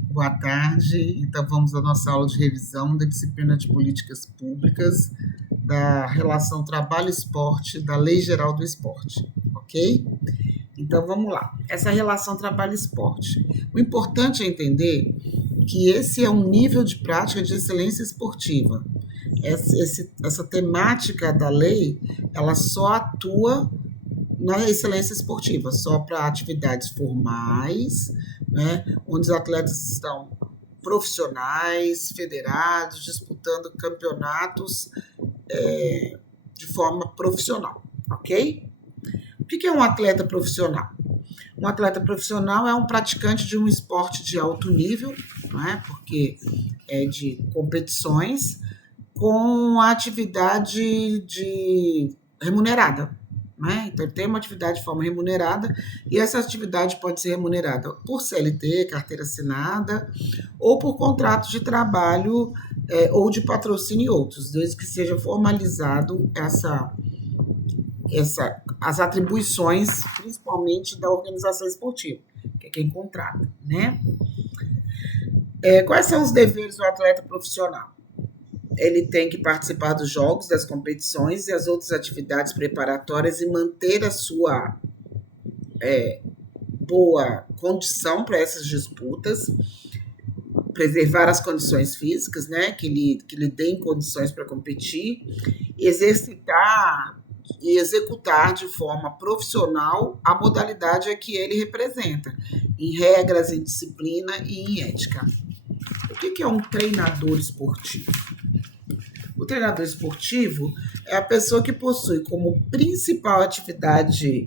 Boa tarde. Então, vamos à nossa aula de revisão da disciplina de políticas públicas da relação trabalho-esporte da Lei Geral do Esporte, ok? Então, vamos lá. Essa relação trabalho-esporte. O importante é entender que esse é um nível de prática de excelência esportiva. Essa temática da lei, ela só atua na excelência esportiva, só para atividades formais, né, onde os atletas estão profissionais, federados, disputando campeonatos de forma profissional, ok? O que é um atleta profissional? Um atleta profissional é um praticante de um esporte de alto nível, né, porque é de competições, com a atividade remunerada. Né? Então, tem uma atividade de forma remunerada e essa atividade pode ser remunerada por CLT, carteira assinada, ou por contratos de trabalho ou de patrocínio e outros, desde que seja formalizado as atribuições, principalmente da organização esportiva, que é quem contrata. Né? Quais são os deveres do atleta profissional? Ele tem que participar dos jogos, das competições e as outras atividades preparatórias e manter a sua boa condição para essas disputas, preservar as condições físicas, né, que lhe deem condições para competir, exercitar e executar de forma profissional a modalidade a que ele representa, em regras, em disciplina e em ética. O que é um treinador esportivo? O treinador esportivo é a pessoa que possui como principal atividade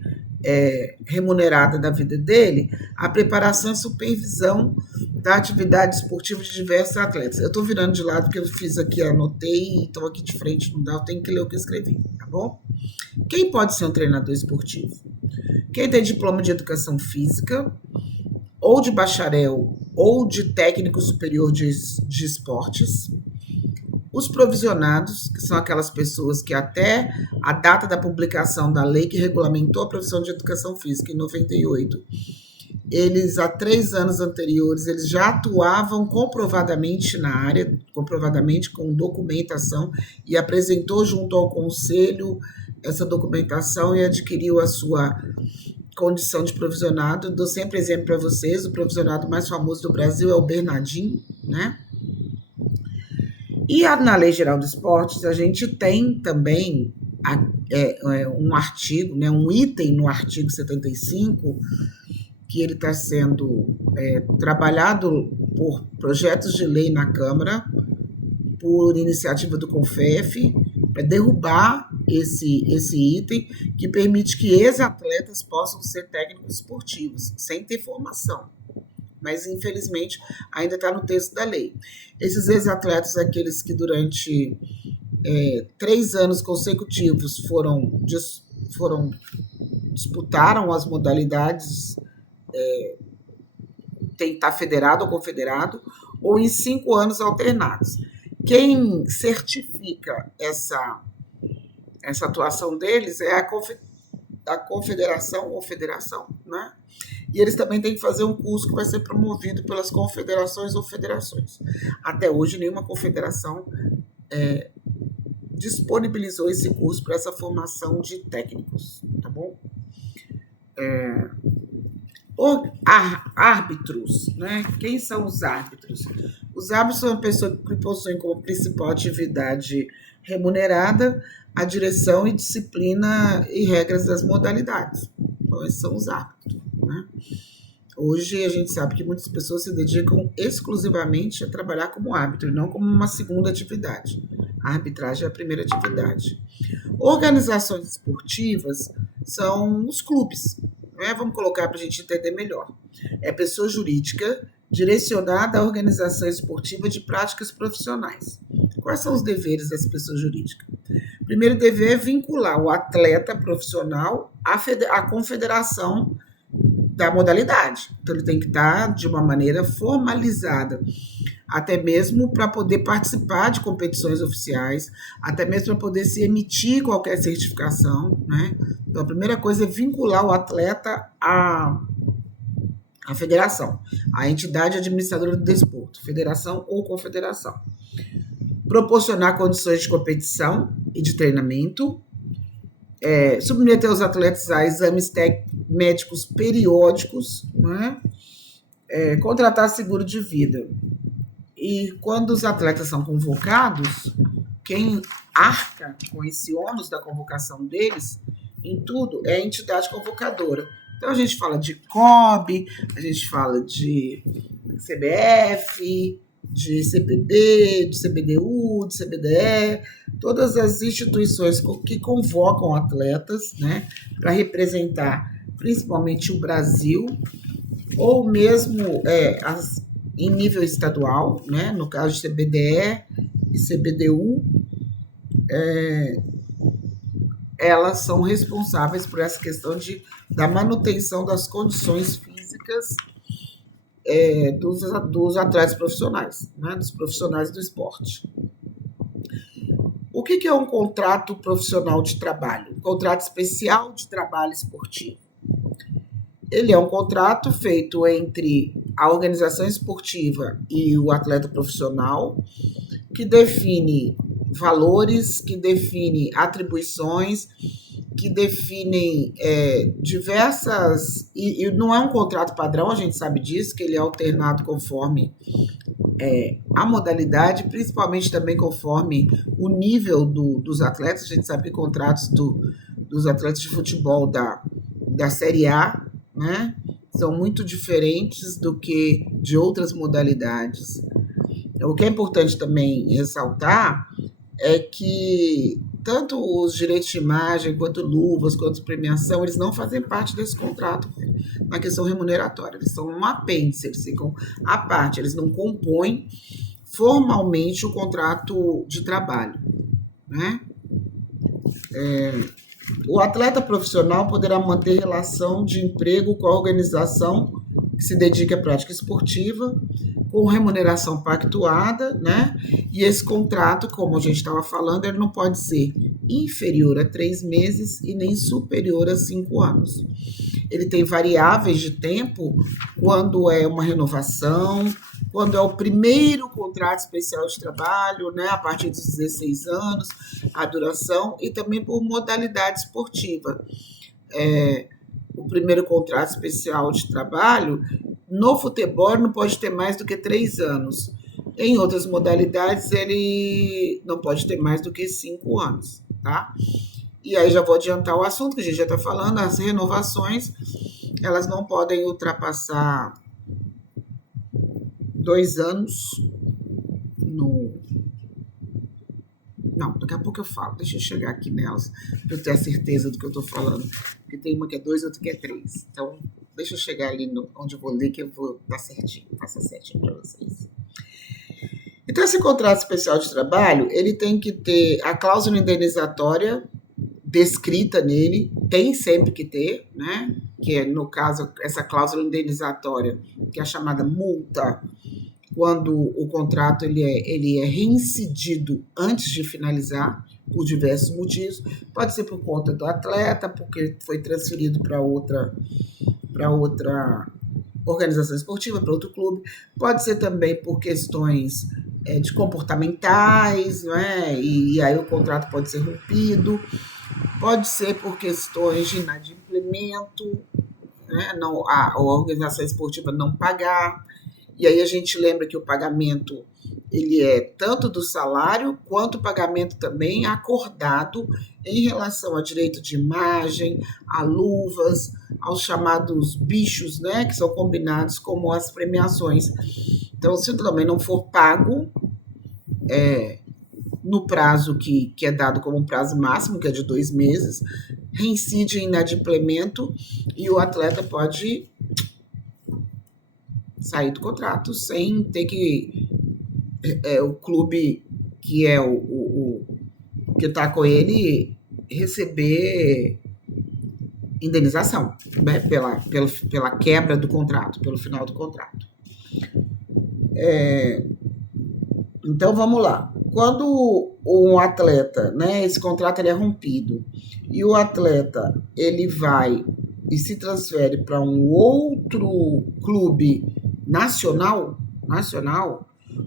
remunerada da vida dele a preparação e supervisão da atividade esportiva de diversos atletas. Eu estou virando de lado porque eu fiz aqui, anotei e estou aqui de frente, não dá, eu tenho que ler o que eu escrevi, tá bom? Quem pode ser um treinador esportivo? Quem tem diploma de educação física, ou de bacharel, ou de técnico superior de esportes. Os provisionados, que são aquelas pessoas que até a data da publicação da lei que regulamentou a profissão de educação física, em 98, eles, há 3 anos anteriores, eles já atuavam comprovadamente na área, comprovadamente com documentação, e apresentou junto ao conselho essa documentação e adquiriu a sua condição de provisionado. Dou sempre exemplo para vocês, o provisionado mais famoso do Brasil é o Bernardinho, né? E na Lei Geral do Esporte, a gente tem também um artigo, né, um item no artigo 75, que ele está sendo trabalhado por projetos de lei na Câmara, por iniciativa do CONFEF, para derrubar esse item que permite que ex-atletas possam ser técnicos esportivos, sem ter formação. Mas, infelizmente, ainda está no texto da lei. Esses ex-atletas, aqueles que durante 3 anos consecutivos disputaram as modalidades, tem que estar federado ou confederado, ou em 5 anos alternados. Quem certifica essa atuação deles é a confederação ou federação, né? E eles também têm que fazer um curso que vai ser promovido pelas confederações ou federações. Até hoje, nenhuma confederação disponibilizou esse curso para essa formação de técnicos, tá bom? Árbitros, né? Quem são os árbitros? Os árbitros são pessoas que possuem como principal atividade remunerada a direção e disciplina e regras das modalidades. Então, esses são os árbitros. Né? Hoje a gente sabe que muitas pessoas se dedicam exclusivamente a trabalhar como árbitro, não como uma segunda atividade. A arbitragem é a primeira atividade. Organizações esportivas são os clubes. Né? Vamos colocar para a gente entender melhor. É pessoa jurídica direcionada à organização esportiva de práticas profissionais. Quais são os deveres dessa pessoa jurídica? O primeiro dever é vincular o atleta profissional à confederação da modalidade. Então, ele tem que estar de uma maneira formalizada, até mesmo para poder participar de competições oficiais, até mesmo para poder se emitir qualquer certificação. Né? Então, a primeira coisa é vincular o atleta à A federação, a entidade administradora do desporto, federação ou confederação. Proporcionar condições de competição e de treinamento, submeter os atletas a exames médicos periódicos, né? Contratar seguro de vida. E quando os atletas são convocados, quem arca com esse ônus da convocação deles, em tudo, é a entidade convocadora. Então, a gente fala de COB, a gente fala de CBF, de CPD, de CBDU, de CBDE, todas as instituições que convocam atletas, né, para representar principalmente o Brasil, ou mesmo em nível estadual, né, no caso de CBDE e CBDU, elas são responsáveis por essa questão da manutenção das condições físicas dos atletas profissionais, né, dos profissionais do esporte. O que é um contrato profissional de trabalho? Um contrato especial de trabalho esportivo. Ele é um contrato feito entre a organização esportiva e o atleta profissional, que define valores, que define atribuições, que definem diversas... E não é um contrato padrão, a gente sabe disso, que ele é alternado conforme a modalidade, principalmente também conforme o nível dos atletas. A gente sabe que contratos dos atletas de futebol da Série A, né, são muito diferentes do que de outras modalidades. O que é importante também ressaltar é que tanto os direitos de imagem, quanto luvas, quanto premiação, eles não fazem parte desse contrato na questão remuneratória. Eles são um apêndice, eles ficam à parte, eles não compõem formalmente o contrato de trabalho, né? O atleta profissional poderá manter relação de emprego com a organização que se dedica à prática esportiva, com remuneração pactuada, né? E esse contrato, como a gente estava falando, ele não pode ser inferior a 3 meses e nem superior a 5 anos. Ele tem variáveis de tempo quando é uma renovação, quando é o primeiro contrato especial de trabalho, né, a partir dos 16 anos, a duração, e também por modalidade esportiva. O primeiro contrato especial de trabalho, no futebol, não pode ter mais do que 3 anos. Em outras modalidades, ele não pode ter mais do que 5 anos, tá? E aí já vou adiantar o assunto, que a gente já está falando, as renovações, elas não podem ultrapassar 2 anos Não, daqui a pouco eu falo, deixa eu chegar aqui nelas, para eu ter a certeza do que eu estou falando, porque tem uma que é 2 e outra que é 3. Então, deixa eu chegar ali onde eu vou ler, que eu vou dar certinho, passar certinho para vocês. Então, esse contrato especial de trabalho, ele tem que ter a cláusula indenizatória descrita nele, tem sempre que ter, né? Que é, no caso, essa cláusula indenizatória, que é a chamada multa, quando o contrato ele é reincidido antes de finalizar, por diversos motivos. Pode ser por conta do atleta, porque foi transferido para outra organização esportiva, para outro clube. Pode ser também por questões de comportamentais, né? E aí o contrato pode ser rompido. Pode ser por questões de inadimplemento, né? A organização esportiva não pagar. E aí a gente lembra que o pagamento ele é tanto do salário quanto o pagamento também acordado em relação a direito de imagem, a luvas, aos chamados bichos, né, que são combinados como as premiações. Então, se também não for pago no prazo que é dado como um prazo máximo, que é de 2 meses, reincide em inadimplemento e o atleta pode sair do contrato sem ter que o clube que é o que está com ele receber indenização, né, pela quebra do contrato, pelo final do contrato. Então, vamos lá. Quando um atleta, né, esse contrato ele é rompido, e o atleta ele vai e se transfere para um outro clube nacional,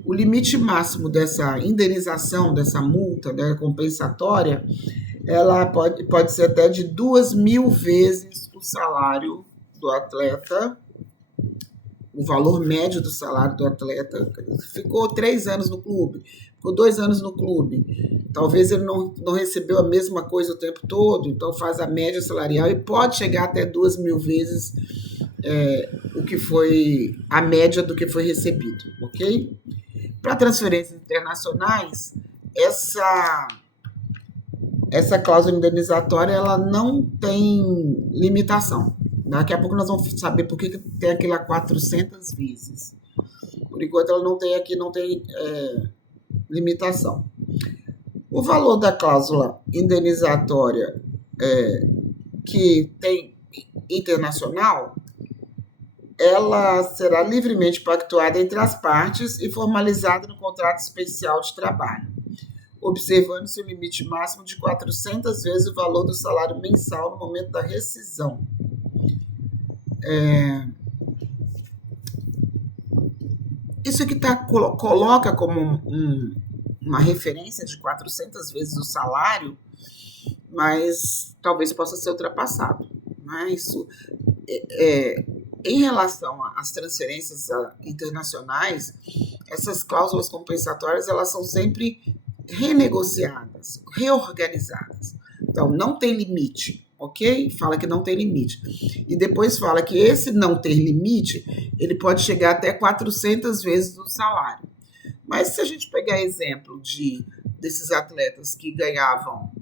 o limite máximo dessa indenização, dessa multa, da compensatória, ela pode ser até de 2.000 vezes o salário do atleta, o valor médio do salário do atleta. Ficou 3 anos no clube, ficou 2 anos no clube. Talvez ele não recebeu a mesma coisa o tempo todo, então faz a média salarial e pode chegar até 2.000 vezes o que foi a média do que foi recebido, ok? Para transferências internacionais, essa cláusula indenizatória ela não tem limitação. Daqui a pouco nós vamos saber por que tem aquilo 400 vezes. Por enquanto ela não tem limitação. O valor da cláusula indenizatória que tem internacional, ela será livremente pactuada entre as partes e formalizada no contrato especial de trabalho, observando-se o limite máximo de 400 vezes o valor do salário mensal no momento da rescisão. Isso aqui coloca como uma referência de 400 vezes o salário, mas talvez possa ser ultrapassado. Mas isso, em relação às transferências internacionais, essas cláusulas compensatórias elas são sempre renegociadas, reorganizadas. Então, não tem limite, ok? Fala que não tem limite. E depois fala que esse não ter limite, ele pode chegar até 400 vezes o salário. Mas se a gente pegar exemplo desses atletas que ganhavam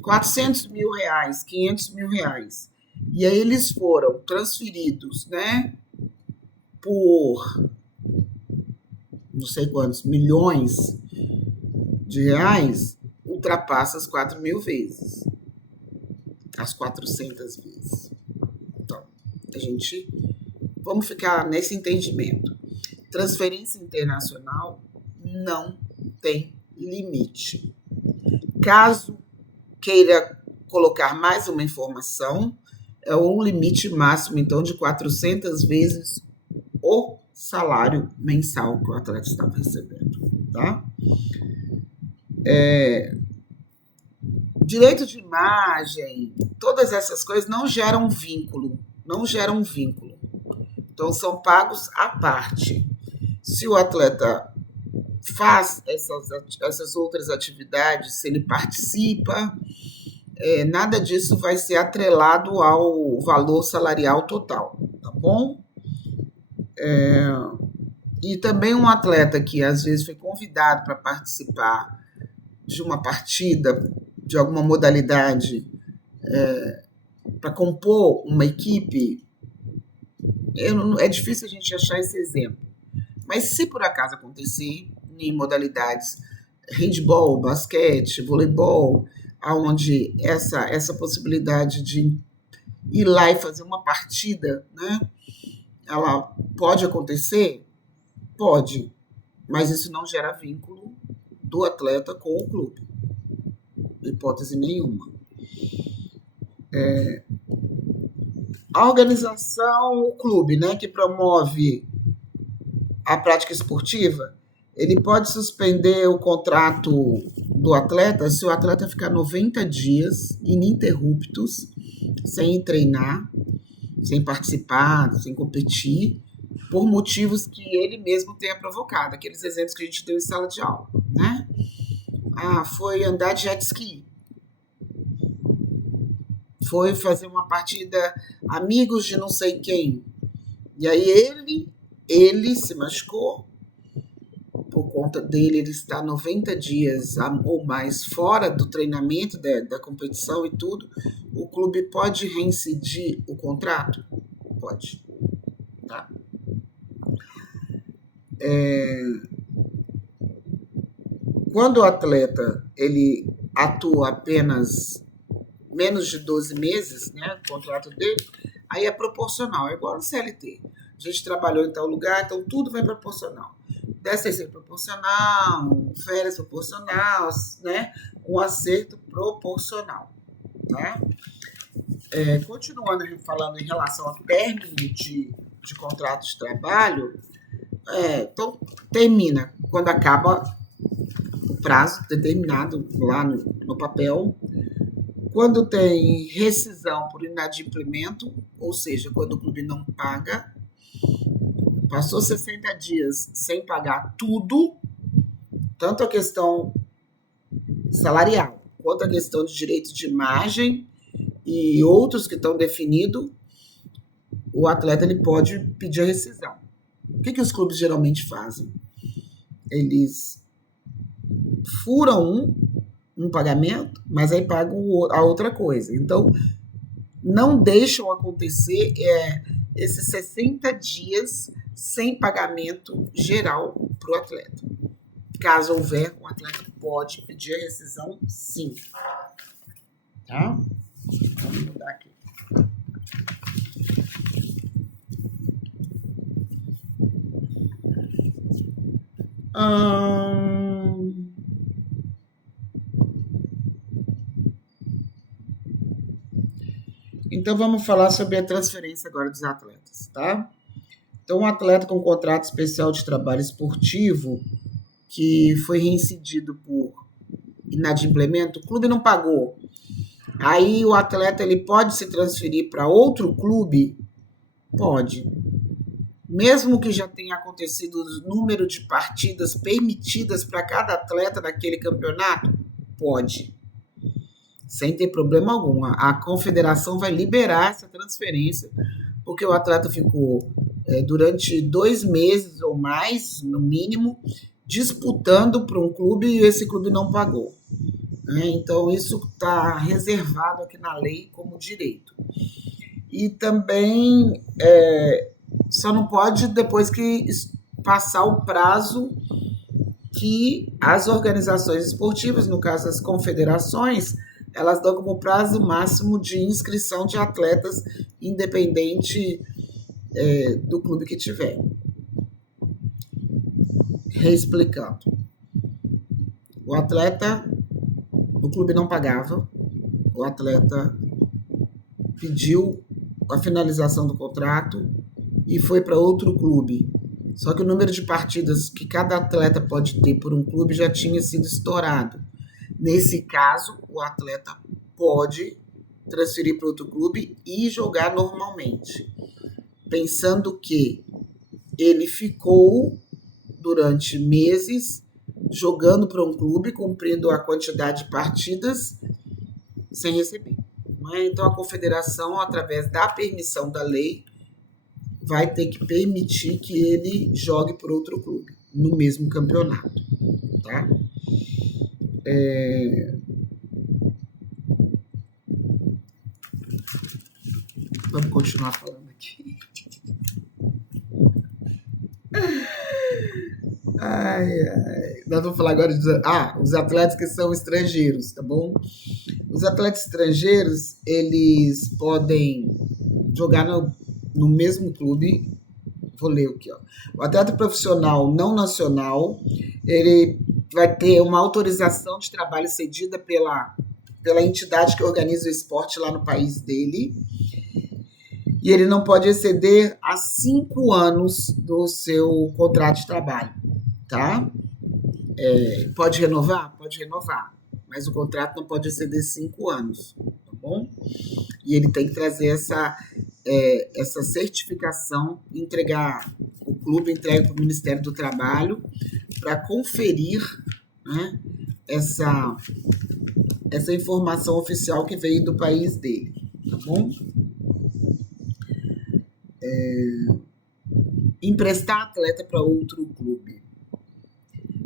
400 mil reais, 500 mil reais, e aí eles foram transferidos, né, por não sei quantos milhões de reais, ultrapassa as 4.000 vezes, as 400 vezes. Então, vamos ficar nesse entendimento. Transferência internacional não tem limite. Caso queira colocar mais uma informação, é um limite máximo, então, de 400 vezes o salário mensal que o atleta estava recebendo, tá? Direito de imagem, todas essas coisas não geram vínculo. Então, são pagos à parte. Se o atleta faz essas outras atividades, se ele participa, nada disso vai ser atrelado ao valor salarial total, tá bom? E também um atleta que às vezes foi convidado para participar de uma partida, de alguma modalidade, para compor uma equipe, é difícil a gente achar esse exemplo. Mas se por acaso acontecer em modalidades handball, basquete, voleibol, onde essa possibilidade de ir lá e fazer uma partida, né, ela pode acontecer? Pode, mas isso não gera vínculo do atleta com o clube, hipótese nenhuma. A organização, o clube, né, que promove a prática esportiva, ele pode suspender o contrato do atleta se o atleta ficar 90 dias ininterruptos, sem treinar, sem participar, sem competir, por motivos que ele mesmo tenha provocado, aqueles exemplos que a gente deu em sala de aula, né? Foi andar de jet ski, foi fazer uma partida amigos de não sei quem, e aí ele se machucou, por conta dele, ele está 90 dias ou mais fora do treinamento, da competição e tudo, o clube pode reincidir o contrato? Pode. Tá? Quando o atleta ele atua apenas menos de 12 meses, né, o contrato dele, aí é proporcional, é igual no CLT. A gente trabalhou em tal lugar, então tudo vai proporcional. DST proporcional, férias proporcional, né? Um acerto proporcional. Tá? Continuando falando em relação ao término de contrato de trabalho, então termina quando acaba o prazo determinado lá no papel. Quando tem rescisão por inadimplemento, ou seja, quando o clube não paga, passou 60 dias sem pagar tudo, tanto a questão salarial quanto a questão de direito de imagem e outros que estão definidos, o atleta ele pode pedir a rescisão. O que os clubes geralmente fazem? Eles furam um pagamento, mas aí pagam a outra coisa. Então, não deixam acontecer esses 60 dias sem pagamento geral para o atleta. Caso houver, o atleta pode pedir a rescisão, sim. Tá? Vamos mudar aqui. Então vamos falar sobre a transferência agora dos atletas, tá? Então um atleta com contrato especial de trabalho esportivo que foi reincidido por inadimplemento, o clube não pagou. Aí o atleta ele pode se transferir para outro clube? Pode. Mesmo que já tenha acontecido o número de partidas permitidas para cada atleta daquele campeonato? Pode. Sem ter problema algum. A confederação vai liberar essa transferência, porque o atleta ficou durante 2 meses ou mais, no mínimo, disputando para um clube e esse clube não pagou. Então, isso está reservado aqui na lei como direito. E também só não pode depois que passar o prazo que as organizações esportivas, no caso as confederações, elas dão como prazo máximo de inscrição de atletas, independente do clube que tiver. Reexplicando. O clube não pagava, o atleta pediu a finalização do contrato e foi para outro clube. Só que o número de partidas que cada atleta pode ter por um clube já tinha sido estourado. Nesse caso, o atleta pode transferir para outro clube e jogar normalmente, pensando que ele ficou durante meses jogando para um clube, cumprindo a quantidade de partidas sem receber. Então, a confederação, através da permissão da lei, vai ter que permitir que ele jogue por outro clube, no mesmo campeonato. Tá? Vamos continuar falando aqui. Nós vamos falar agora os atletas que são estrangeiros, tá bom? Os atletas estrangeiros, eles podem jogar no mesmo clube. Vou ler aqui, ó. O atleta profissional não nacional, ele vai ter uma autorização de trabalho cedida pela entidade que organiza o esporte lá no país dele. E ele não pode exceder a 5 anos do seu contrato de trabalho, tá? Pode renovar? Pode renovar, mas o contrato não pode exceder 5 anos, tá bom? E ele tem que trazer essa certificação, o clube entrega para o Ministério do Trabalho para conferir, né, essa informação oficial que veio do país dele, tá bom? Emprestar atleta para outro clube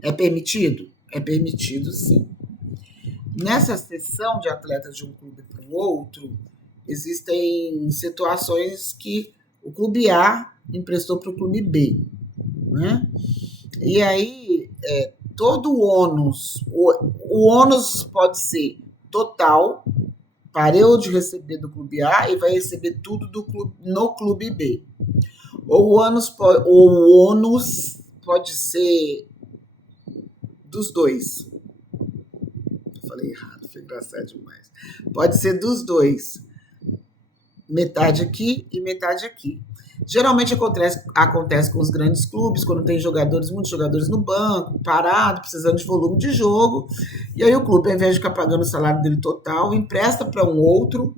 é permitido? É permitido, sim. Nessa cessão de atletas de um clube para o outro, existem situações que o clube A emprestou para o clube B, né? E aí, todo o ônus, o ônus pode ser total, parou de receber do clube A e vai receber tudo no clube B. Ou o ônus pode ser dos dois. Falei errado, foi engraçado demais. Pode ser dos dois. metade aqui e metade aqui. Geralmente acontece com os grandes clubes, quando tem muitos jogadores no banco, parado, precisando de volume de jogo. E aí o clube, ao invés de ficar pagando o salário dele total, empresta para um outro,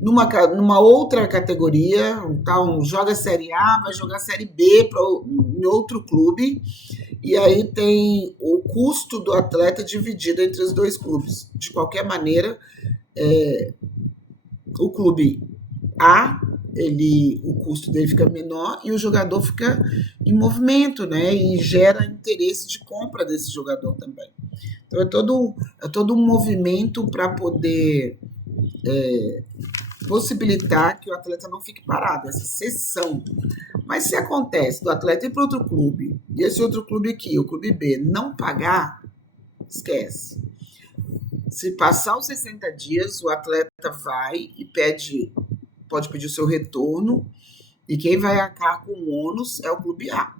numa outra categoria, então joga Série A, vai jogar Série B em outro clube, e aí tem o custo do atleta dividido entre os dois clubes. De qualquer maneira, o clube A, o custo dele fica menor e o jogador fica em movimento, né? E gera interesse de compra desse jogador também. Então é todo um movimento para poder possibilitar que o atleta não fique parado, essa cessão. Mas se acontece do atleta ir para outro clube, e esse outro clube aqui, o clube B, não pagar, esquece. Se passar os 60 dias, o atleta vai e pode pedir o seu retorno, e quem vai arcar com o ônus é o clube A,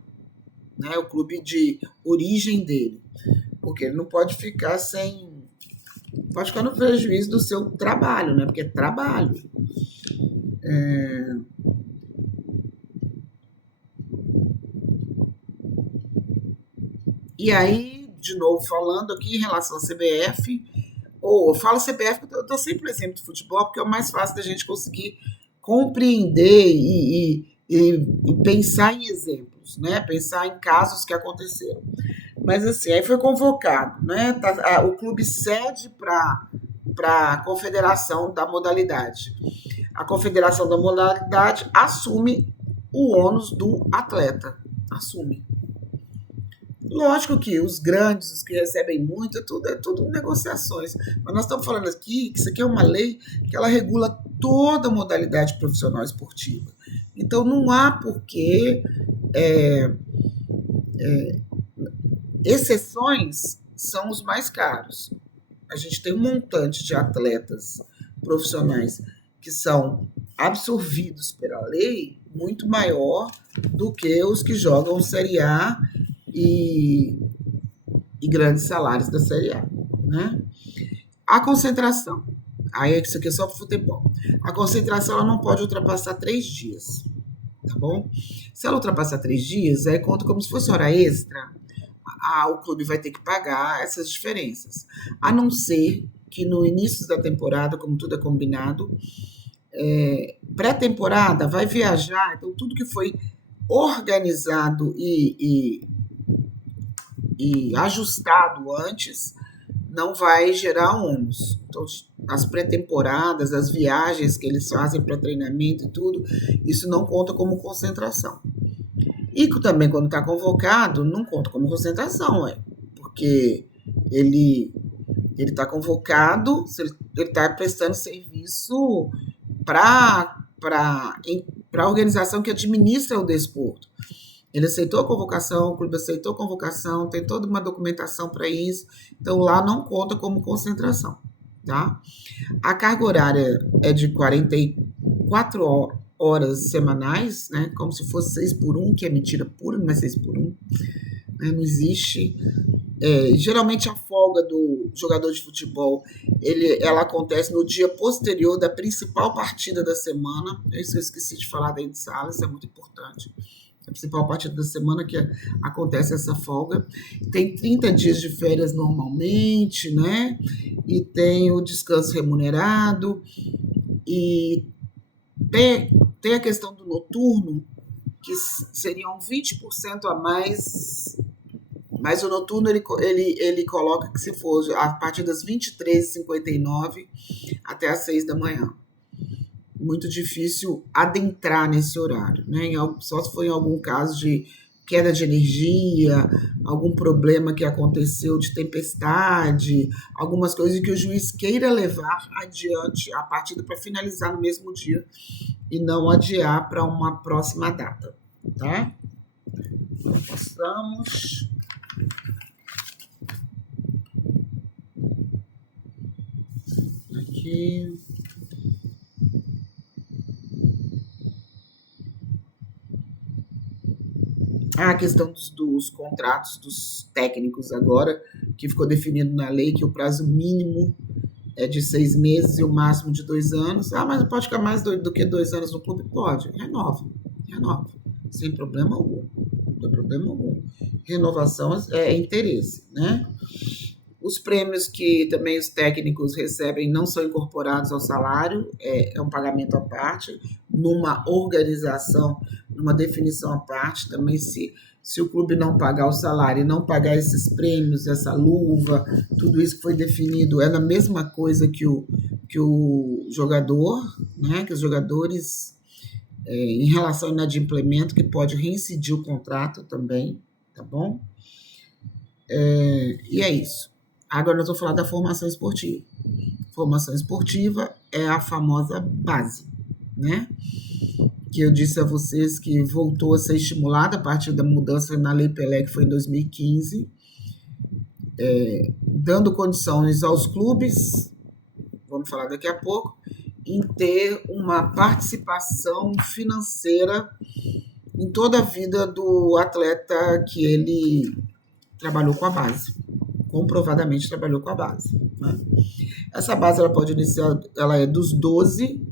né? O clube de origem dele, porque ele não pode ficar pode ficar no prejuízo do seu trabalho, né? Porque é trabalho. E aí, de novo, falando aqui em relação à CBF, eu falo CBF porque eu dou sempre o exemplo do futebol, porque é o mais fácil da gente conseguir compreender e pensar em exemplos, né? Pensar em casos que aconteceram. Mas assim, aí foi convocado, né? O clube cede para a confederação da modalidade. A confederação da modalidade assume o ônus do atleta. Assume. Lógico que os grandes, os que recebem muito, é tudo negociações. Mas nós estamos falando aqui que isso aqui é uma lei que ela regula toda a modalidade profissional esportiva. Então não há porquê exceções são os mais caros. A gente tem um montante de atletas profissionais que são absorvidos pela lei muito maior do que os que jogam Série A e grandes salários da Série A, né? A concentração, aí isso aqui é só para futebol. A concentração ela não pode ultrapassar 3 dias, tá bom? Se ela ultrapassar 3 dias, aí conta como se fosse hora extra. O clube vai ter que pagar essas diferenças. A não ser que no início da temporada, como tudo é combinado, pré-temporada vai viajar, então tudo que foi organizado e ajustado antes não vai gerar ônus. Então, as pré-temporadas, as viagens que eles fazem para treinamento e tudo, isso não conta como concentração. E também, quando está convocado, não conta como concentração, porque ele está convocado, ele está prestando serviço para a organização que administra o desporto. Ele aceitou a convocação, o clube aceitou a convocação, tem toda uma documentação para isso, então lá não conta como concentração, tá? A carga horária é de 44 horas semanais, né? Como se fosse 6 por 1, que é mentira pura, não é 6 por 1, né? Não existe. Geralmente a folga do jogador de futebol ela acontece no dia posterior da principal partida da semana. Isso eu esqueci de falar dentro de sala, isso é muito importante. A principal partida da semana que acontece essa folga. Tem 30 dias de férias normalmente, né? E tem o descanso remunerado. E tem a questão do noturno, que seriam 20% a mais, mas o noturno ele coloca que se for a partir das 23h59 até as 6 da manhã. Muito difícil adentrar nesse horário, né? Só se for em algum caso de queda de energia, algum problema que aconteceu de tempestade, algumas coisas que o juiz queira levar adiante a partida para finalizar no mesmo dia e não adiar para uma próxima data, tá? Passamos. Aqui. A questão dos contratos dos técnicos agora, que ficou definido na lei que o prazo mínimo é de 6 meses e o máximo de 2 anos. Ah, mas pode ficar mais do que 2 anos no clube? Pode. Renova. Sem problema algum. Não tem problema algum. Renovação é interesse, né? Os prêmios que também os técnicos recebem não são incorporados ao salário, é um pagamento à parte, numa organização, numa definição à parte. Também, se o clube não pagar o salário e não pagar esses prêmios, essa luva, tudo isso que foi definido, é na mesma coisa que o jogador, né? Que os jogadores, em relação ao inadimplemento, que pode reincidir o contrato também, tá bom? E é isso. Agora nós vamos falar da formação esportiva. Formação esportiva é a famosa base, né? Que eu disse a vocês que voltou a ser estimulada a partir da mudança na Lei Pelé, que foi em 2015, dando condições aos clubes, vamos falar daqui a pouco, em ter uma participação financeira em toda a vida do atleta que ele trabalhou com a base. Comprovadamente trabalhou com a base, né? Essa base ela pode iniciar, ela é dos 12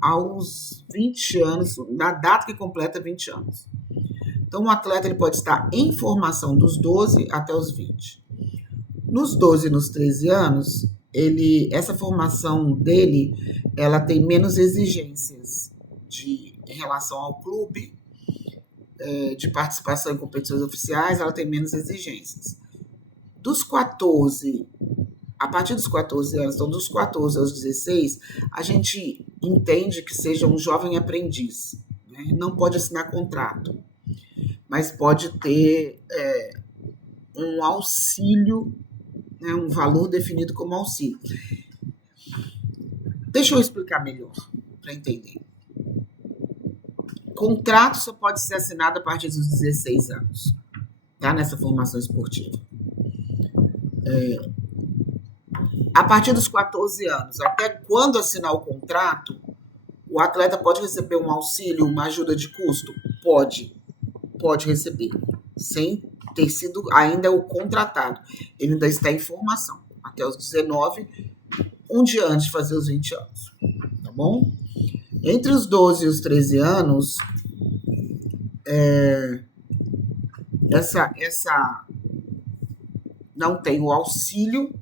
aos 20 anos, na data que completa 20 anos. Então, o atleta ele pode estar em formação dos 12 até os 20. Nos 12 e nos 13 anos, essa formação dele, ela tem menos exigências em relação ao clube, de participação em competições oficiais, ela tem menos exigências. A partir dos 14 anos, então dos 14 aos 16, a gente entende que seja um jovem aprendiz, né? Não pode assinar contrato, mas pode ter um auxílio, né? Um valor definido como auxílio. Deixa eu explicar melhor, para entender. Contrato só pode ser assinado a partir dos 16 anos, tá? Nessa formação esportiva. A partir dos 14 anos, até quando assinar o contrato, o atleta pode receber um auxílio, uma ajuda de custo? Pode receber, sem ter sido ainda o contratado. Ele ainda está em formação, até os 19, um dia antes de fazer os 20 anos, tá bom? Entre os 12 e os 13 anos, essa não tem o auxílio.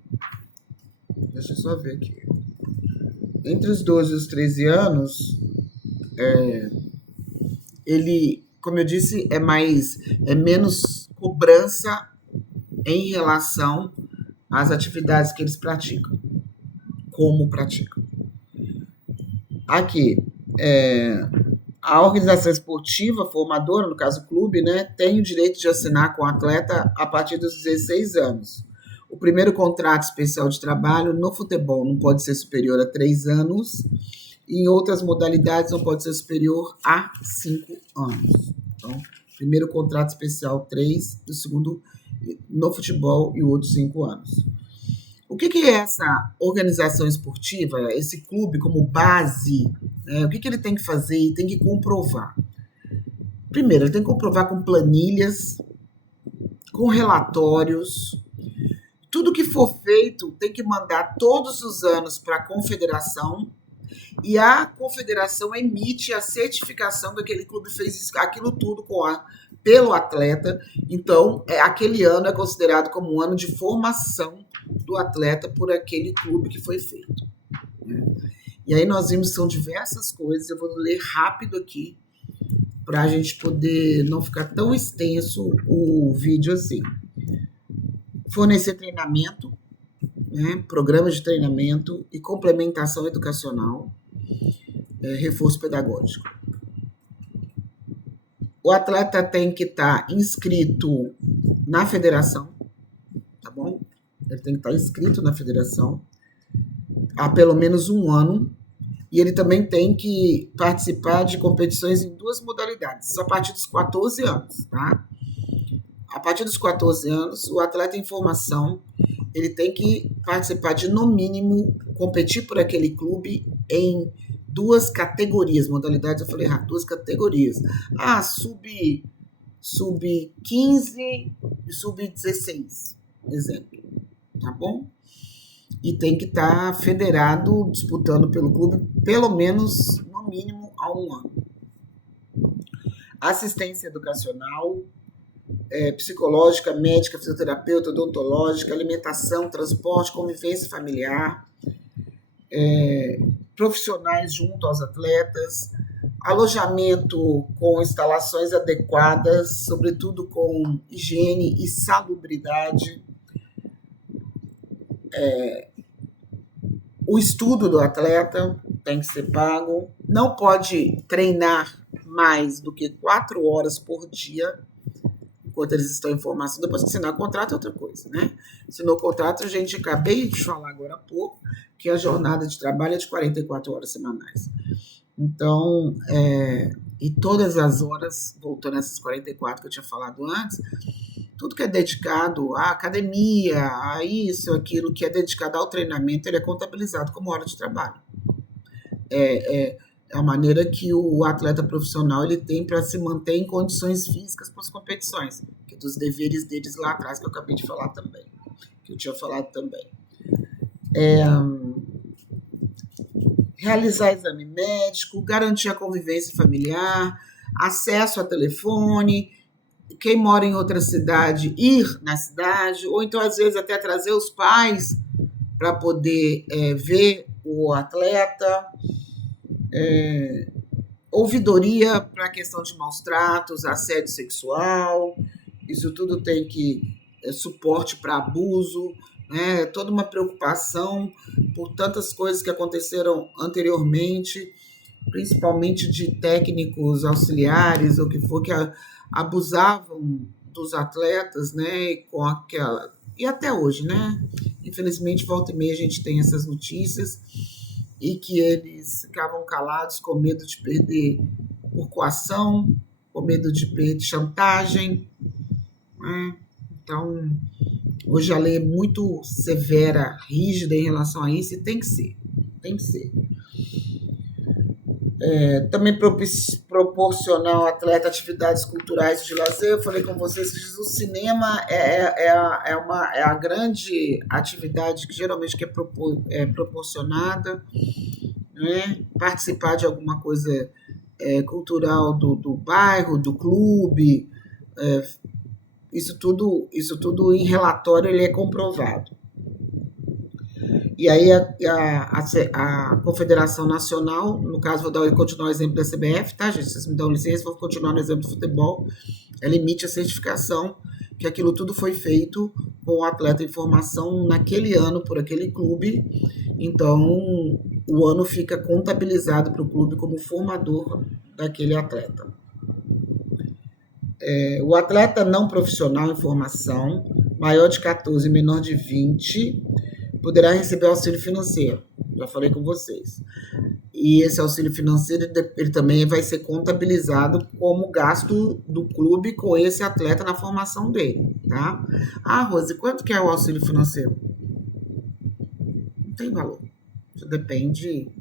Deixa eu só ver aqui. Entre os 12 e os 13 anos, ele, como eu disse, é menos cobrança em relação às atividades que eles praticam. Como praticam. Aqui, a organização esportiva formadora, no caso o clube, né, tem o direito de assinar com o atleta a partir dos 16 anos. O primeiro contrato especial de trabalho no futebol não pode ser superior a 3 anos, e em outras modalidades não pode ser superior a 5 anos. Então, primeiro contrato especial 3, o segundo no futebol e o outro 5 anos. O que é essa organização esportiva, esse clube como base, né? O que ele tem que fazer e tem que comprovar? Primeiro, ele tem que comprovar com planilhas, com relatórios. Tudo que for feito tem que mandar todos os anos para a confederação, e a confederação emite a certificação que aquele clube fez aquilo tudo pelo atleta. Então, aquele ano é considerado como um ano de formação do atleta por aquele clube que foi feito. E aí nós vimos que são diversas coisas, eu vou ler rápido aqui, para a gente poder não ficar tão extenso o vídeo assim. Fornecer treinamento, né, programas de treinamento e complementação educacional, reforço pedagógico. O atleta tem que estar inscrito na federação, tá bom? Ele tem que estar inscrito na federação há pelo menos um ano, e ele também tem que participar de competições em 2 modalidades, a partir dos 14 anos, tá? A partir dos 14 anos, o atleta em formação, ele tem que participar de, no mínimo, competir por aquele clube em 2 categorias, modalidades, eu falei errado, 2 categorias. Sub-15 e sub-16, exemplo, tá bom? e tem que estar federado, disputando pelo clube, pelo menos, no mínimo, há um ano. Assistência educacional, psicológica, médica, fisioterapeuta, odontológica, alimentação, transporte, convivência familiar, profissionais junto aos atletas, alojamento com instalações adequadas, sobretudo com higiene e salubridade, o estudo do atleta tem que ser pago, não pode treinar mais do que 4 horas por dia, enquanto eles estão em formação. Depois que assinar o contrato é outra coisa, né? Assinou o contrato, a gente acabei de falar agora há pouco que a jornada de trabalho é de 44 horas semanais. Então, e todas as horas, voltando a essas 44 que eu tinha falado antes, tudo que é dedicado à academia, a isso, aquilo que é dedicado ao treinamento, ele é contabilizado como hora de trabalho. É a maneira que o atleta profissional ele tem para se manter em condições físicas para as competições, que é dos deveres deles lá atrás, que eu acabei de falar também, que eu tinha falado também. Realizar exame médico, garantir a convivência familiar, acesso a telefone, quem mora em outra cidade, ir na cidade, ou então, às vezes, até trazer os pais para poder ver o atleta, ouvidoria para a questão de maus tratos, assédio sexual, isso tudo tem que suporte para abuso, né? Toda uma preocupação por tantas coisas que aconteceram anteriormente, principalmente de técnicos auxiliares ou que for, que abusavam dos atletas, né? Com aquela... E até hoje, né? Infelizmente, volta e meia a gente tem essas notícias e que eles ficavam calados com medo de perder por coação, com medo de perder chantagem, né? Então, hoje a lei é muito severa, rígida em relação a isso, e tem que ser. Também proporcionar ao atleta atividades culturais de lazer. Eu falei com vocês que o cinema é a grande atividade que geralmente é proporcionada, né? Participar de alguma coisa cultural do bairro, do clube, isso tudo em relatório ele é comprovado. E aí a Confederação Nacional, no caso vou continuar o exemplo da CBF, tá, gente? Vocês me dão licença, vou continuar no exemplo do futebol, ela emite a certificação que aquilo tudo foi feito com o atleta em formação naquele ano por aquele clube, então o ano fica contabilizado para o clube como formador daquele atleta. O atleta não profissional em formação, maior de 14 e menor de 20, poderá receber auxílio financeiro. Já falei com vocês. E esse auxílio financeiro ele também vai ser contabilizado como gasto do clube com esse atleta na formação dele, tá? Ah, Rose, quanto que é o auxílio financeiro? Não tem valor. Isso depende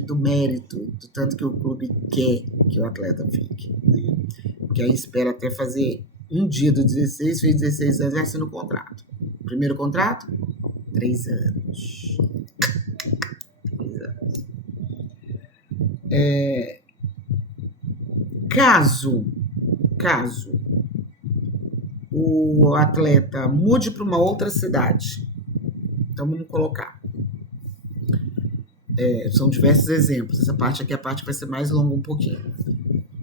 do mérito, do tanto que o clube quer que o atleta fique, né? Porque aí espera até fazer um dia do 16, fez 16 anos e assina o contrato. Primeiro contrato? 3 anos. 3 anos. Caso o atleta mude para uma outra cidade, então vamos colocar. São diversos exemplos. Essa parte aqui é a parte que vai ser mais longa um pouquinho.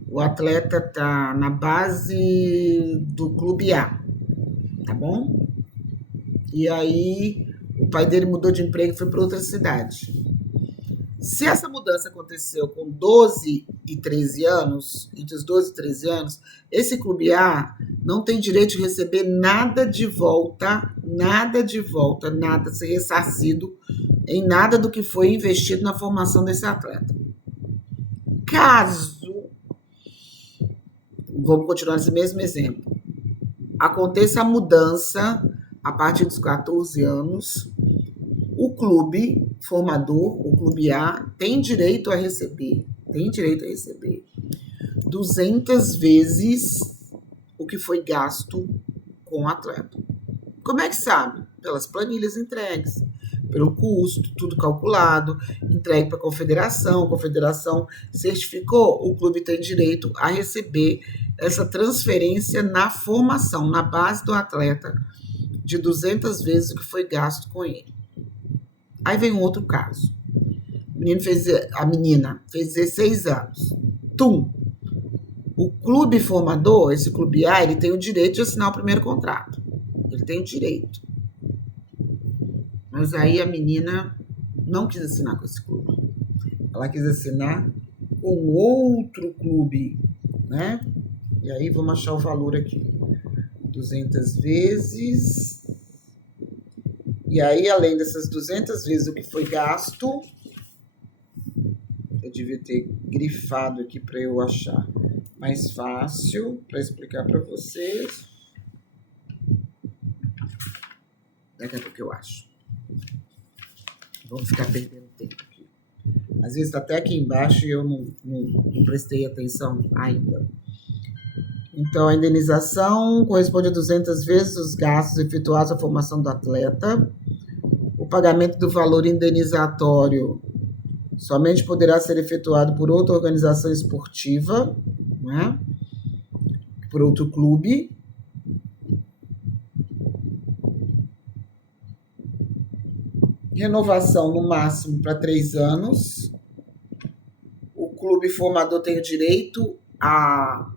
O atleta está na base do clube A, tá bom? E aí o pai dele mudou de emprego e foi para outra cidade. Se essa mudança aconteceu com 12 e 13 anos, entre os 12 e 13 anos, esse clube A não tem direito de receber nada de volta, nada ser ressarcido em nada do que foi investido na formação desse atleta. Caso, vamos continuar nesse mesmo exemplo, aconteça a mudança a partir dos 14 anos, o clube formador, o clube A, tem direito a receber 200 vezes o que foi gasto com o atleta. Como é que sabe? Pelas planilhas entregues. pelo custo, tudo calculado, entregue para a confederação certificou, o clube tem direito a receber essa transferência na formação, na base do atleta, de 200 vezes o que foi gasto com ele. Aí vem um outro caso. A menina fez 16 anos. O clube formador, esse clube A, ele tem o direito de assinar o primeiro contrato. Ele tem o direito. Mas aí a menina não quis assinar com esse clube. Ela quis assinar com outro clube, né? E aí vamos achar o valor aqui. 200 vezes. E aí, além dessas 200 vezes o que foi gasto, eu devia ter grifado aqui para eu achar mais fácil para explicar para vocês. Daqui a pouco eu acho. Vamos ficar perdendo tempo aqui. Às vezes está até aqui embaixo e eu não prestei atenção ainda. Então, a indenização corresponde a 200 vezes os gastos efetuados na formação do atleta. O pagamento do valor indenizatório somente poderá ser efetuado por outra organização esportiva, né? Por outro clube. Renovação no máximo para 3 anos. O clube formador tem o direito à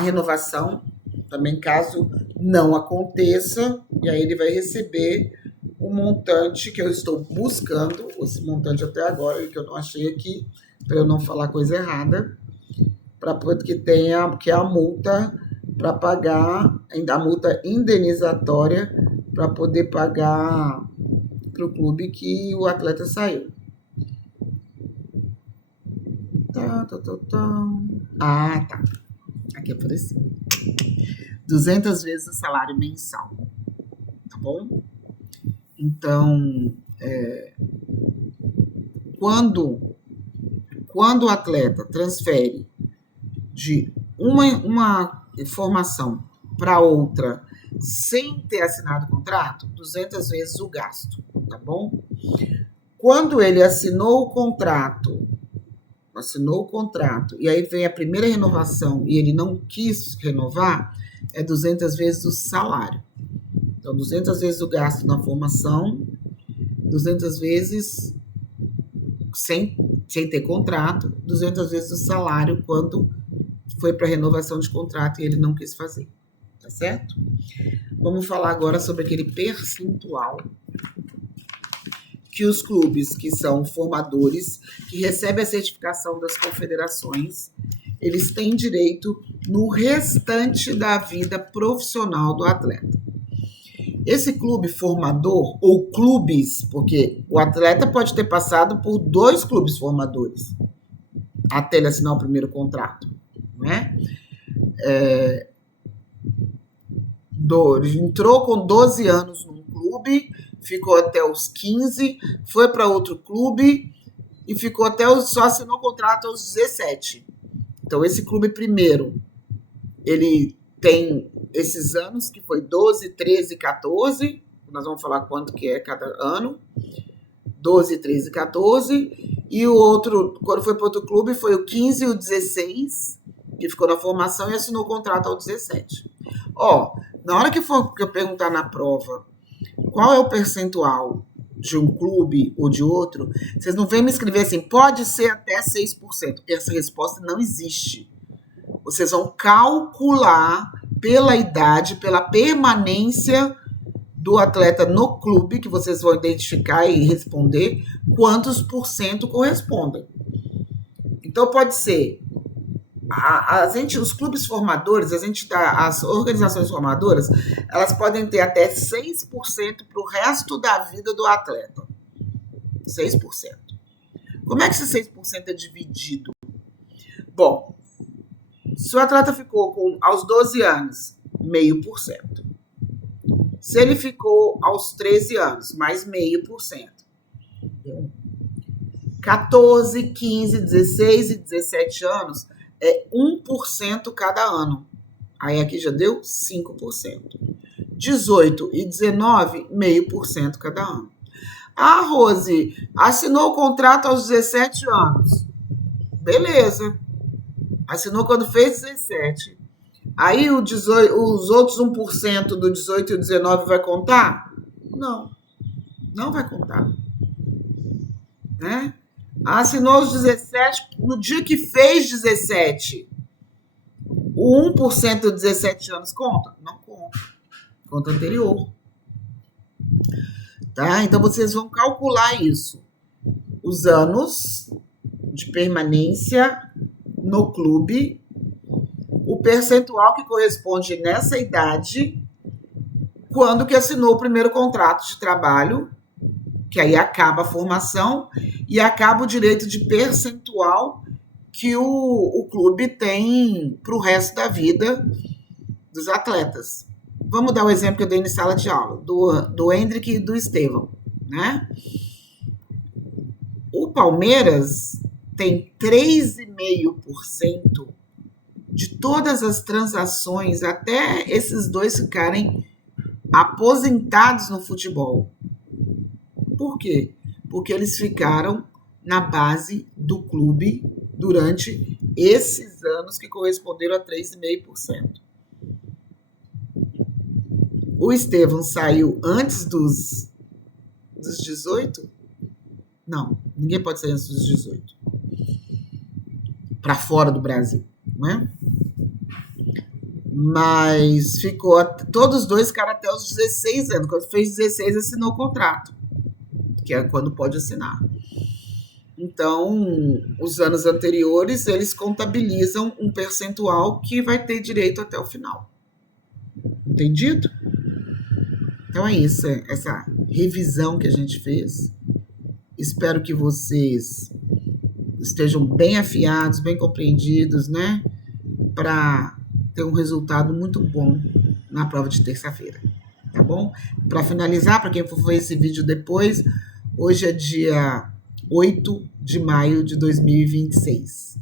renovação, também caso não aconteça, e aí ele vai receber o montante que eu estou buscando, esse montante até agora, que eu não achei aqui, para eu não falar coisa errada, para que é a multa para pagar, a multa indenizatória para poder pagar para o clube que o atleta saiu. Ah, tá. Aqui apareceu. 200 vezes o salário mensal. Tá bom? Então, quando o atleta transfere de uma formação para outra sem ter assinado o contrato, 200 vezes o gasto, tá bom? Quando ele assinou o contrato, e aí vem a primeira renovação e ele não quis renovar, é 200 vezes o salário. Então, 200 vezes o gasto na formação, 200 vezes sem ter contrato, 200 vezes o salário quando foi para renovação de contrato e ele não quis fazer. Tá certo? Vamos falar agora sobre aquele percentual que os clubes que são formadores, que recebem a certificação das confederações, eles têm direito no restante da vida profissional do atleta. Esse clube formador, ou clubes, porque o atleta pode ter passado por 2 clubes formadores até ele assinar o primeiro contrato, né? Entrou com 12 anos num clube, ficou até os 15, foi para outro clube e ficou só assinou o contrato aos 17. Então, esse clube primeiro, ele tem esses anos, que foi 12, 13, 14, nós vamos falar quanto que é cada ano, 12, 13, 14, e o outro, quando foi para outro clube, foi o 15 e o 16, que ficou na formação e assinou o contrato ao 17. Na hora que eu perguntar na prova qual é o percentual de um clube ou de outro, vocês não vêm me escrever assim, pode ser até 6%. Essa resposta não existe. Vocês vão calcular pela idade, pela permanência do atleta no clube, que vocês vão identificar e responder quantos por cento correspondem. Então, pode ser os clubes formadores, as organizações formadoras, elas podem ter até 6% para o resto da vida do atleta. 6%. Como é que esse 6% é dividido? Bom, se o atleta ficou aos 12 anos, 0,5%. Se ele ficou aos 13 anos, mais 0,5%. 14, 15, 16 e 17 anos, é 1% cada ano. Aí aqui já deu 5%. 18 e 19, 0,5% cada ano. A Rose assinou o contrato aos 17 anos. Beleza. Assinou quando fez 17. Aí os outros 1% do 18 e 19 vai contar? Não. Não vai contar. Né? Assinou aos 17, no dia que fez 17. O 1% de 17 anos conta? Não conta. Conta anterior. Tá? Então, vocês vão calcular isso. Os anos de permanência no clube, o percentual que corresponde nessa idade, quando que assinou o primeiro contrato de trabalho, que aí acaba a formação e acaba o direito de percentual que o clube tem para o resto da vida dos atletas. Vamos dar o exemplo que eu dei na sala de aula, do Hendrick e do Estevão, né? O Palmeiras tem 3,5% de todas as transações até esses dois ficarem aposentados no futebol. Por quê? Porque eles ficaram na base do clube durante esses anos que corresponderam a 3,5%. O Estevão saiu antes dos 18? Não, ninguém pode sair antes dos 18. Para fora do Brasil, né? Mas ficou, todos os dois ficaram até os 16 anos. Quando fez 16, assinou o contrato, que é quando pode assinar. Então, os anos anteriores, eles contabilizam um percentual que vai ter direito até o final. Entendido? Então é isso, essa revisão que a gente fez. Espero que vocês estejam bem afiados, bem compreendidos, né? Para ter um resultado muito bom na prova de terça-feira, tá bom? Para finalizar, para quem for ver esse vídeo depois, hoje é dia 8 de maio de 2026.